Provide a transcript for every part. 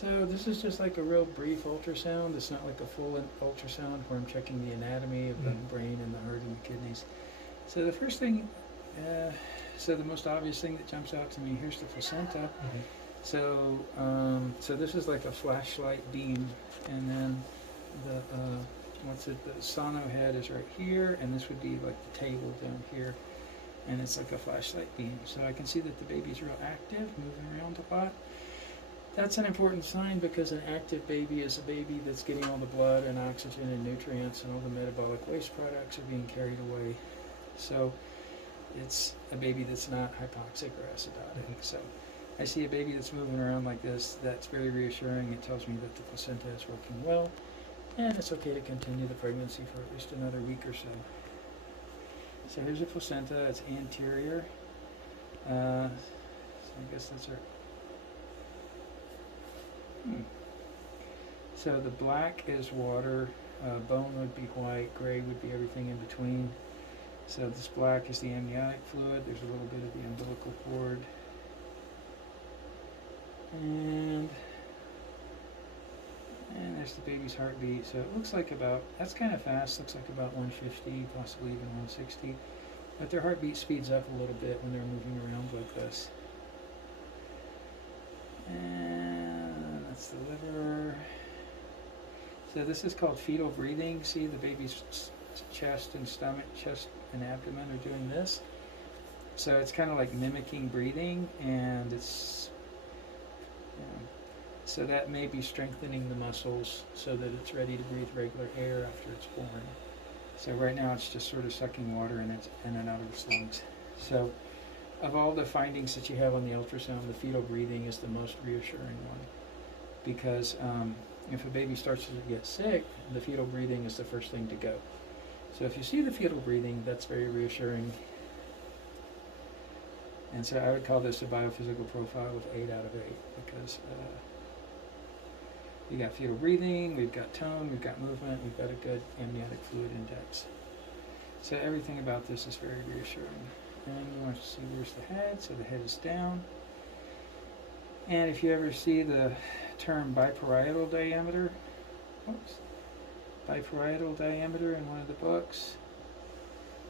So this is just like a real brief ultrasound. It's not like a full ultrasound where I'm checking the anatomy of the brain and the heart and the kidneys. So the first thing, uh, so the most obvious thing that jumps out to me, here's the placenta. So this is like a flashlight beam, and then the the sono head is right here, and this would be like the table down here, and it's like a flashlight beam. So I can see that the baby's real active, moving around a lot. That's an important sign because an active baby is a baby that's getting all the blood and oxygen and nutrients, and all the metabolic waste products are being carried away. So it's a baby that's not hypoxic or acidotic. So I see a baby that's moving around like this. That's very reassuring. It tells me that the placenta is working well, and it's okay to continue the pregnancy for at least another week or so. So here's the placenta. It's anterior. So I guess that's our. So the black is water, bone would be white, gray would be everything in between. So this black is the amniotic fluid. There's a little bit of the umbilical cord. And there's the baby's heartbeat. So it looks like about, that's kind of fast, looks like about 150, possibly even 160. But their heartbeat speeds up a little bit when they're moving around like this. And that's the liver. So this is called fetal breathing. See, the baby's chest and stomach, chest and abdomen are doing this. So it's kind of like mimicking breathing, and it's, so that may be strengthening the muscles so that it's ready to breathe regular air after it's born. So right now it's just sort of sucking water in and out of its lungs. So of all the findings that you have on the ultrasound, the fetal breathing is the most reassuring one, because if a baby starts to get sick, the fetal breathing is the first thing to go. So if you see the fetal breathing, that's very reassuring. And so I would call this a biophysical profile of 8 out of 8, because we got fetal breathing, we've got tone, we've got movement, we've got a good amniotic fluid index. So everything about this is very reassuring. And you want to see where's the head, so the head is down. And if you ever see the term biparietal diameter, biparietal diameter in one of the books.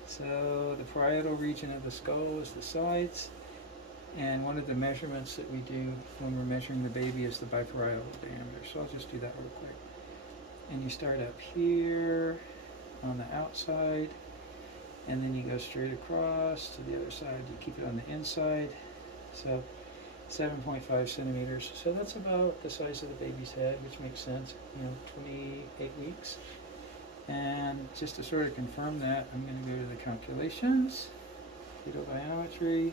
So the parietal region of the skull is the sides, and one of the measurements that we do when we're measuring the baby is the biparietal diameter. So I'll just do that real quick. And you start up here on the outside, and then you go straight across to the other side. You keep it on the inside. So 7.5 centimeters. So that's about the size of the baby's head, which makes sense, 28 weeks. And just to sort of confirm that, I'm going to go to the calculations, fetal diometry,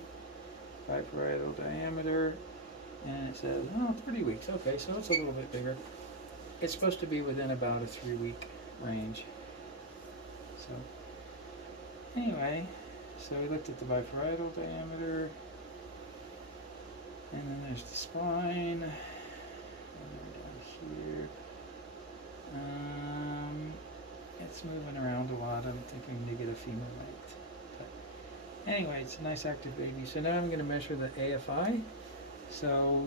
biparietal diameter, and it says, 30 weeks. Okay, so it's a little bit bigger. It's supposed to be within about a 3-week range. So anyway, so we looked at the biparietal diameter, and then there's the spine, and then down here. It's moving around a lot. I'm thinking negative femur length. But anyway, it's a nice active baby. So now I'm going to measure the AFI. So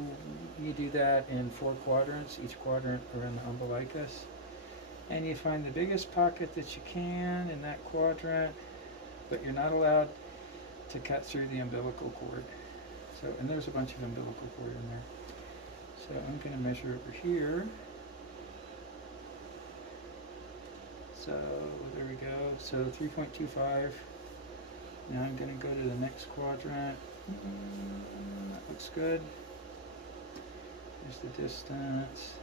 you do that in 4 quadrants, each quadrant around the umbilicus. And you find the biggest pocket that you can in that quadrant, but you're not allowed to cut through the umbilical cord. So, and there's a bunch of umbilical cord in there. So I'm going to measure over here. So there we go. So 3.25. Now I'm going to go to the next quadrant. That looks good. There's the distance.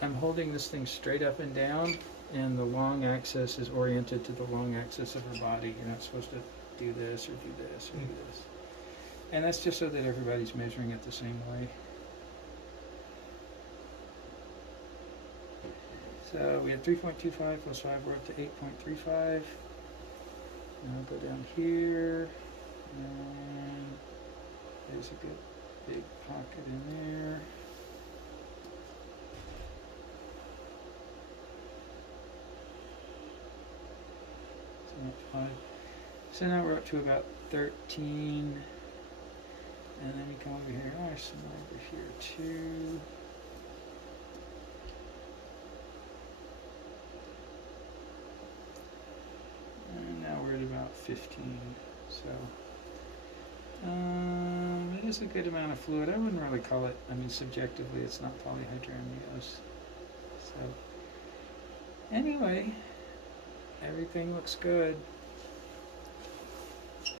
I'm holding this thing straight up and down, and the long axis is oriented to the long axis of her body. You're not supposed to do this or do this or do this. And that's just so that everybody's measuring it the same way. So we have 3.25 plus 5, we're up to 8.35. Now I'll go down here, and there's a good big pocket in there. So now we're up to about 13. And then you come over here, there's some over here too. And now we're at about 15, so it is a good amount of fluid. I wouldn't really call it, I mean subjectively it's not polyhydramnios. So anyway, everything looks good.